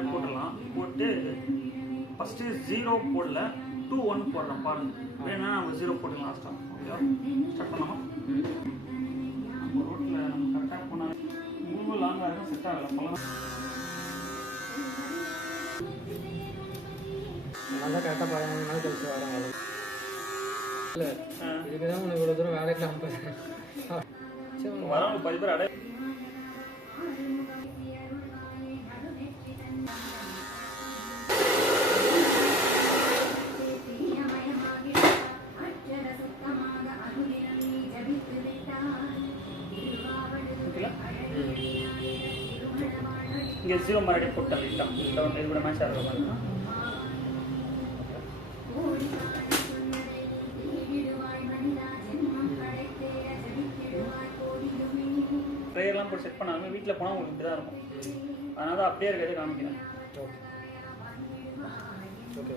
மாதிரி போட்டுடலாம். போட்டு ஃபஸ்ட்டு 0 போடல 2 1 போடுறோம் பாருங்க. வேணா நம்ம 0 போட்டுக்கலாம் லாஸ்ட்டாக. ஓகேவா? ஸ்டார்ட் பண்ணலாம். நம்ம ரோட்டில் நம்ம கரெக்டாக போனால் உங்களுக்கு லாங்காக இருக்கும், செட் ஆகலை போகலாம். நல்லா கரெக்டாக 15 நாள் கழிச்சு வராங்க. இல்லை இதுக்கு தான் உனக்கு இவ்வளோ தூரம் வேலைக்கெல்லாம் வரவங்க 10 பேர் அடை இங்கே 0 மறுபடியும் போட்டேன். இது கூட மேட்ச் ஆகிற மாதிரி ப்ரேயர்லாம் போட்டு செட் பண்ணாலுமே வீட்டில் போனால் உங்களுக்கு இப்படி தான் இருக்கும். அதனால தான் அப்படியே இருக்கிறது காமிக்கிறேன். ஓகே.